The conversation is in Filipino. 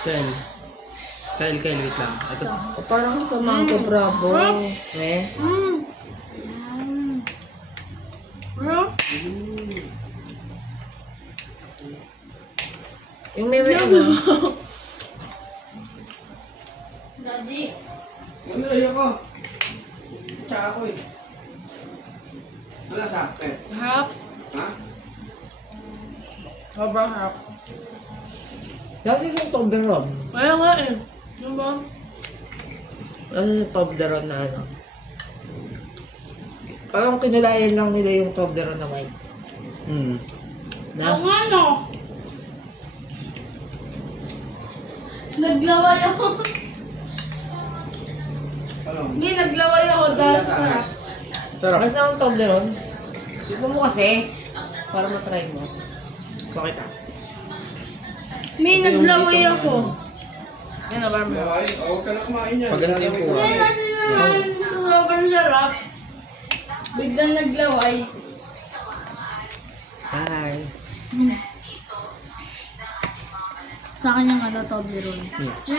Kyle. Wait lang. Ito. Parang sa mango bravo. Eh? Yung may ano? Daddy. Ano, ayoko. Tsaka ako eh. Wala sa akin. Harap. Ha? Sobrang harap. Lagi yung Toblerone. Kaya nga eh. Ano ba? Ano yung Toblerone na ano? Parang kinulayan lang nila yung Toblerone na white. Oo nga no. Naglaway ako. Ano? May naglaway ako dahil sa sarap. Sarap. Mas na ang Toblerone? Tignan mo kasi. Para matry mo. Bakit ah? May naglaway ako. Yan na ba? Ay, huwag ka na kumain yan. Pag ganito yung kuha. Kaya natin naman sobrang sarap. Biglang naglaway. Hi. Sa akin yung ano, Toblerone. Yes.